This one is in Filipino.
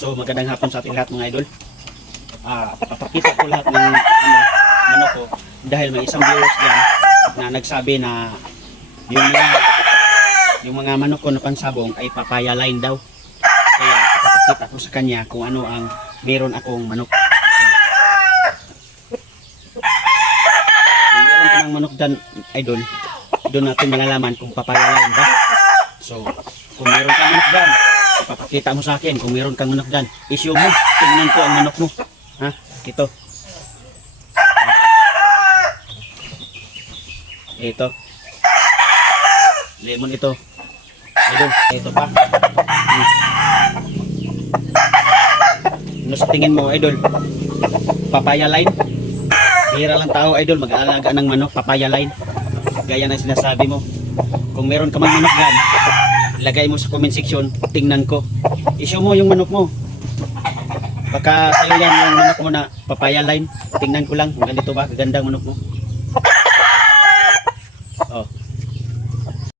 So magandang hapon sa ating lahat mga idol. Papakita ko lahat ng manok ko dahil may isang viewers dyan na nagsabi na yung mga manok ko na pansabong ay papaya line daw. Kaya papakita ko sa kanya kung ano ang meron akong manok. Kung meron kang manok dyan idol, doon natin malalaman kung papaya line ba. So kung meron kang manok dyan, papakita mo sa akin kung meron kang manok dyan. Issue mo, tingnan ko ang manok mo. Ha? Ito. Ito. Lemon ito. Ito pa. Ano sa tingin mo, idol? Papaya line? Bihira lang tao, idol, mag-aalaga ng manok, papaya line. Gaya ng sinasabi mo. Kung meron ka mang manok dyan, lagay mo sa comment section, tingnan ko. Issue mo yung manok mo. Baka sa'yo yan yung manok mo na papaya line. Tingnan ko lang kung ganito ba, gagandang manok mo.